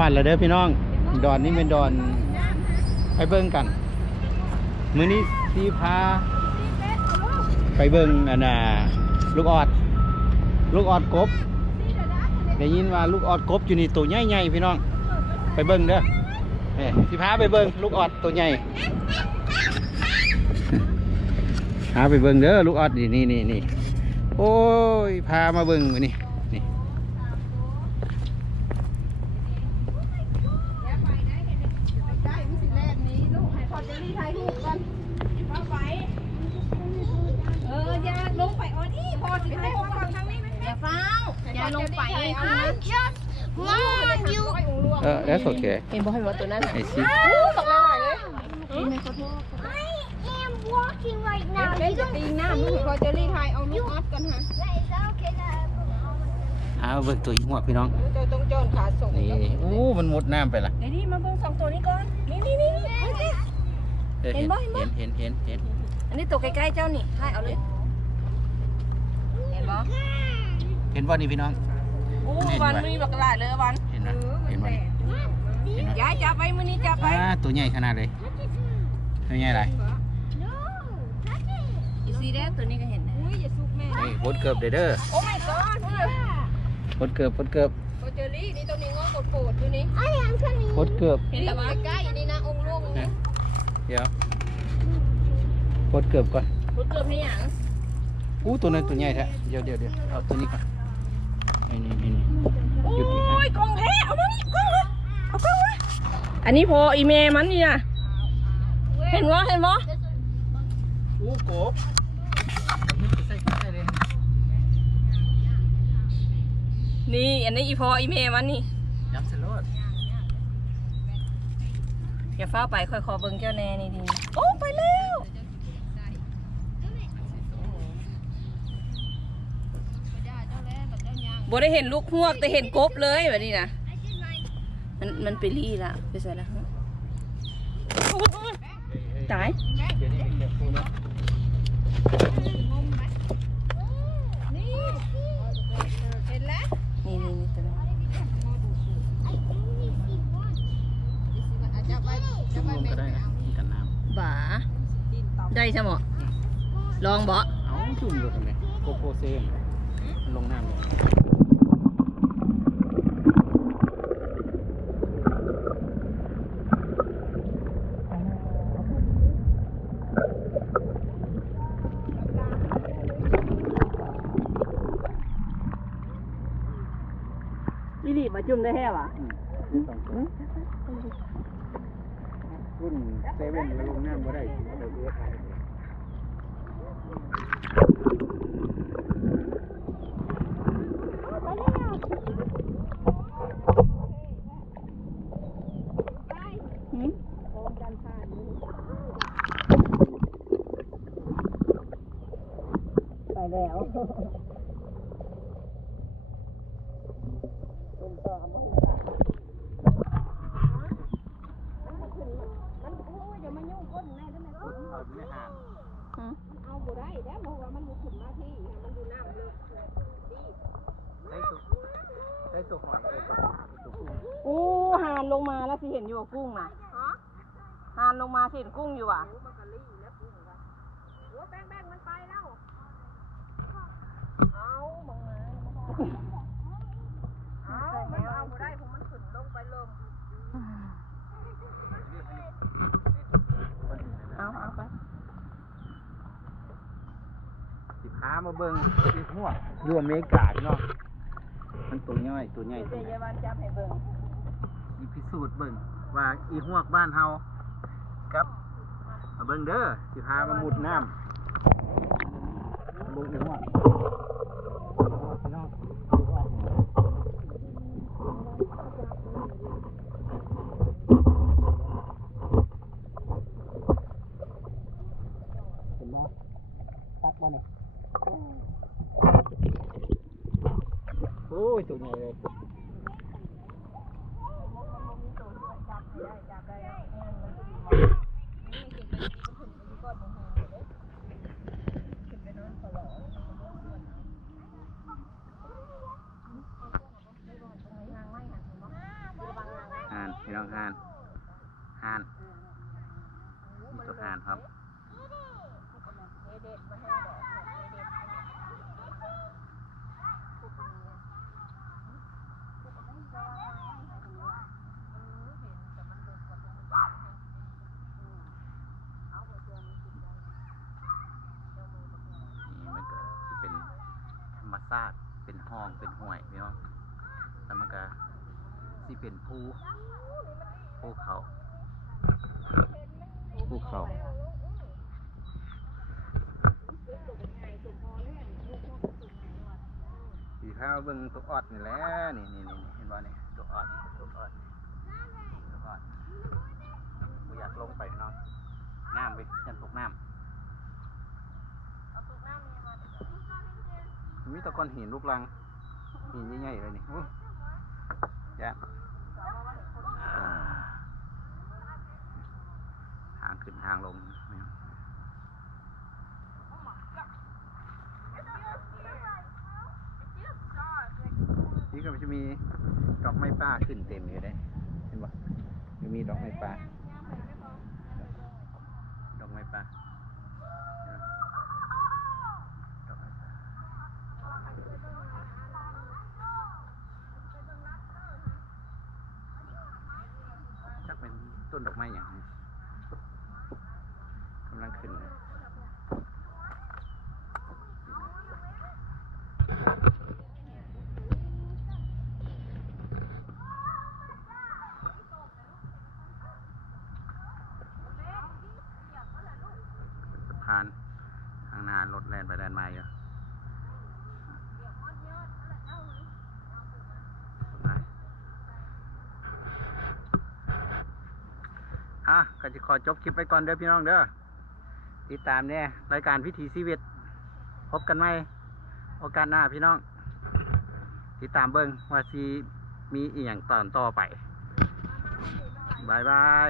อดแล้วเด้อพี่น้อง ดอนนี้เป็นดอน ไปเบิ่งกัน มื้อนี้สีพา ไปเบิ่งอันน่ะลูกออด ลูกออดกบได้ยินว่าลูกออดกบอยู่นี่ตัวใหญ่ๆพี่น้อง ไปเบิ่งเด้อเอ้ยสิพาไปเบิ่งลูกออดตัวใหญ่พาไปเบิ่งเด้อลูกออดนี่นี่นี่โอ้ยพามาเบิ่งมื้อนี้นี่ เอออย่าลงไปอ๋อนี่พอสิให้พอก่อนทางนี้ อย่าเฝ้าอย่าลงไปอะ Mom, you เออ that's okay เห็นบ่ให้ว่าตัวนั้นไอซิตกแล้วหน่อยเลย I am walking right now. เล่น You จะ don't ตีหน้ามึงพอเจอรี่ไทยเอาลูกออฟกันฮะ Is that okay that พามาเบิ่งตัวหัวพี่น้องตัวตรงโจนขาส่งนี่โอ้มันมุดน้ำไปละไอ้นี่มาเบิ่งสองตัวนี้ก่อน นี่นี่นี่นี่เออเห็เห็นนบ่เห็นบ่เห็นเห็นเห็นเห็นอันนี้ตัวใกล้ๆเจ้านี่ให้เอาเลย เห็นบ่ เห็นว่านี่พี่น้องโอ้วันนี้บักหลายเลยวันเห็นไหมเห็นไหมเห็นไหมยายจับไปมื้อนี้จับไปอ่าตัวใหญ่ขนาดเลยตัวใหญ่ไร No, touch it. อีซีแดงตัวนี้ก็เห็นนะอุ้ยอย่าซุกแม่เฮ้ยพดเกือบเด้อเด้อโอ้ my god พดเกือบพดเกือบโคเจอรี่นี่ตัวนี้งอกโปดๆอยู่นี่ I am coming. พดเกือบเห็นแล้ววะใกล้ๆนี่นะองค์ลวงนี่เดี๋ยวพดเกือบก่อนรถเกือบให้หยังอู้ตัวนั้นตัวใหญ่แท้เดี๋ยวเดี๋ยวเดี๋ยวเอาตัวนี้ก่อน นี่นี่นี่นี่โอ้หยุดอีกนะยกล้องแท้เอามานี่กล้องมาเอากล้องมาอันนี้พออีเมลมันนี่นะเห็นวะเห็นวะอู้กบใส่ใส่เลยนี่อันนี้อีพออีเมลมันนี่ยับสลดอย่าฟ้าไปค่อยขอเบิ่งเจ้าแน่นี่ดีโอ้ไปแล้ว บ่ได้เห็นลูกพวกแต่เห็นกบเลยแบบนี้นะมันมันไปรี่ละไปใส่ละฮะตายเดี๋ยวนี้มีแต่คู่นะเห็นแล้วนี่นี่นี่ตัวนี้จุ่มลงก็ได้นะมีกันน้บ่าได้ใช่ไหมลองบ่ำเอาจุ่มลงทำไมโกโก้เซมมันลงน้ำเลย นี่รีบมาจุ่มได้แค่วะอืมสองตัวรุ่นเซเว่นลงน้ำบ่ได้เดี๋ยวเอื้อทายไปแล้ว เอาไม่ห่างเอาบ่ได้แล้วเพราะว่ามันบ่ขึ้นมาที่มันอยู่น้ำเลยใช้ตัวใช้ตัวหอยเลยตัวตัวกุ้งโอ้หานลงมาแล้วสิเห็นอยู่ว่ากุ้งน่ะหานลงมาสิเห็นกุ้งอยู่อะเอามองมาเอามันเอาบ่ได้เพราะมันขึ้นลงไปลม เอาเอาไปสิพามาเบิ่งสิหัวรวมเมกาพี่น้องมันตัวย่อยตัวใหญ่ตัวเดี๋ยวใหญ่ยายวันจับให้เบิ่งอีพิสูจน์เบิ่งว่าอีหวกบ้านเฮากับมาเบิ่งเด้อสิพามามุดน้ำเบิ่งอีหวกพี่น้องเห็นบ่ตักบ่เนี่ยโอ้ ยตัวใหญ่เลยนพี่น้องห่านห่านมีตัวห่านครับ นี่มันก็จะเป็น ธรรมชาติเป็นห้องเป็นห้วยพี่น้องแล้วมันก็สิเป็นภูภูเขาภูเขาสีข้าวเบิ่งตัวออดนี่แหละนี่นี่นี่เห็นบ่นี่ตัวออดตัวออดตัวออดกูอยากลงไปน้องน้ำไปฉันตกน้ำ มีตะกอนหินลูกลังหินใหญ่ๆเลยนี่อู้ยะทางขึ้นทางลงนี่นี่ก็จะมีดอกไม้ป่าขึ้นเต็มอยู่เลยเห็นปะยังมีดอกไม้ป่าดอกไม้ป่าเห็นปะดอกไม้ป่า จักเป็น ต้นดอกไม้อย่างกำลังขึ้นเลยสะพานทางหนารถแลนไปแลนมาอยู่ไป อะ ก็จะขอจบคลิปไปก่อนเด้อพี่น้องเด้อติดตามเนี่ยรายการพิธีชีวิต พบกันไหมโอกาสหน้าพี่น้อง ติดตามเบิ้งว่าซีมีอีกอย่างตอนต่อไปบายบาย